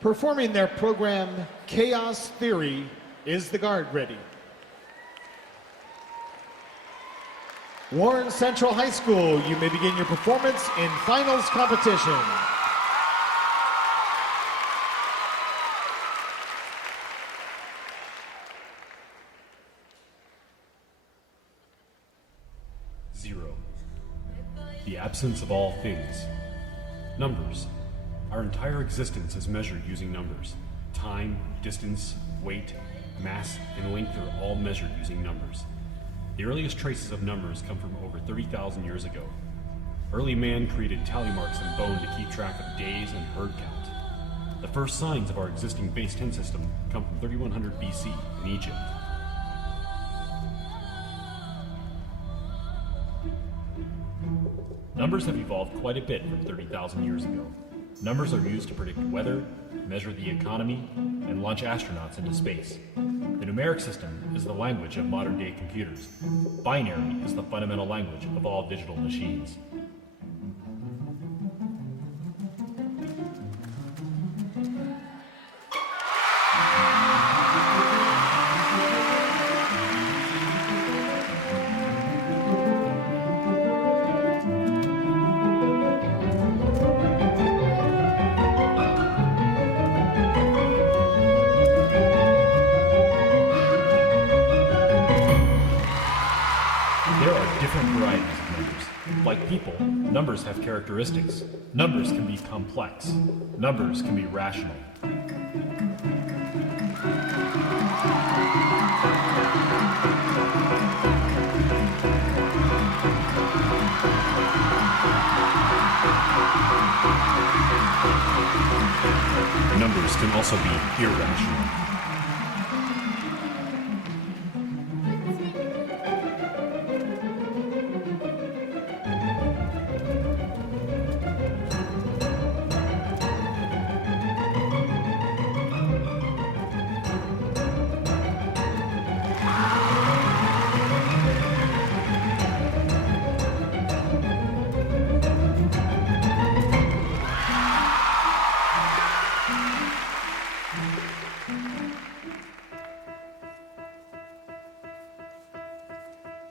Performing their program, Chaos Theory, is the guard ready? Warren Central High School, you may begin your performance in finals competition. Zero. The absence of all things. Numbers. Our entire existence is measured using numbers. Time, distance, weight, mass, and length are all measured using numbers. The earliest traces of numbers come from over 30,000 years ago. Early man created tally marks in bone to keep track of days and herd count. The first signs of our existing base 10 system come from 3100 BC in Egypt. Numbers have evolved quite a bit from 30,000 years ago. Numbers are used to predict weather, measure the economy, and launch astronauts into space. The numeric system is the language of modern-day computers. Binary is the fundamental language of all digital machines. There are different varieties of numbers. Like people, numbers have characteristics. Numbers can be complex. Numbers can be rational. Numbers can also be irrational.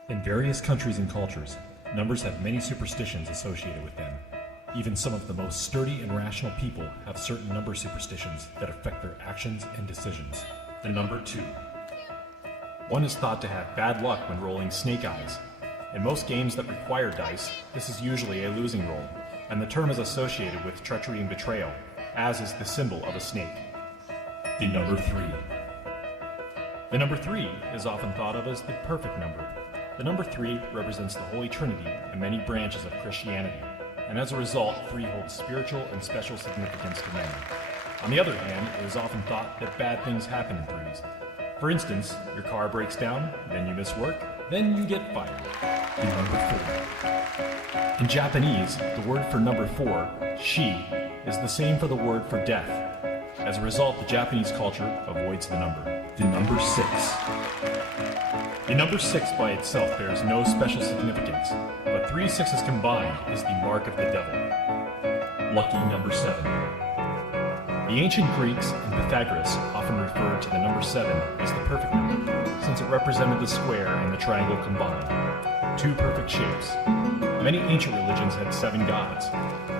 In various countries and cultures, numbers have many superstitions associated with them. Even some of the most sturdy and rational people have certain number superstitions that affect their actions and decisions. The number 2. One is thought to have bad luck when rolling snake eyes. In most games that require dice, this is usually a losing roll, and the term is associated with treachery and betrayal, as is the symbol of a snake. The number 3. The number 3 is often thought of as the perfect number. The number 3 represents the Holy Trinity and many branches of Christianity, and as a result, 3 holds spiritual and special significance to many. On the other hand, it is often thought that bad things happen in 3s. For instance, your car breaks down, then you miss work, then you get fired. The number 4. In Japanese, the word for number 4, shi, is the same for the word for death. As a result, the Japanese culture avoids the number. The number 6. The number 6 by itself bears no special significance, but 3 6s combined is the mark of the devil. Lucky number 7. The ancient Greeks and Pythagoras often referred to the number 7 as the perfect number, since it represented the square and the triangle combined. 2 perfect shapes. Many ancient religions had 7 gods.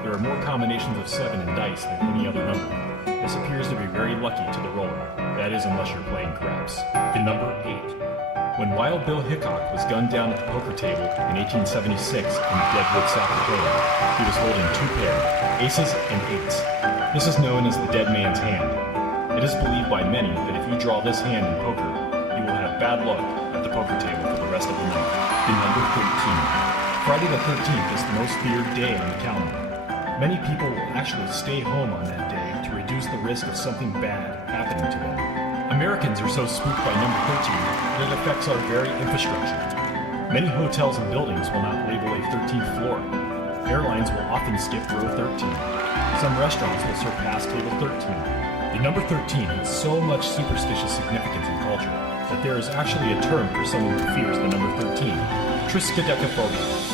There are more combinations of 7 in dice than any other number. This appears to be very lucky to the roller, that is unless you're playing craps. The number 8. When Wild Bill Hickok was gunned down at the poker table in 1876 in Deadwood, South Dakota, he was holding 2 pair, aces and 8s. This is known as the dead man's hand. It is believed by many that if you draw this hand in poker, you will have bad luck at the poker table for the rest of the night. The number 13. Friday the 13th is the most feared day on the calendar. Many people will actually stay home on that day to reduce the risk of something bad happening to them. Americans are so spooked by number 13 that it affects our very infrastructure. Many hotels and buildings will not label a 13th floor. Airlines will often skip row 13. Some restaurants will surpass table 13. The number 13 has so much superstitious significance in culture that there is actually a term for someone who fears the number 13, triskaidekaphobia.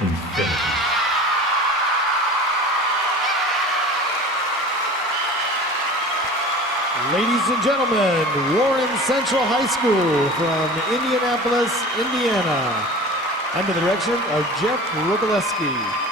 infinity. Ladies and gentlemen, Warren Central High School from Indianapolis, Indiana, under the direction of Jeff Rogalewski.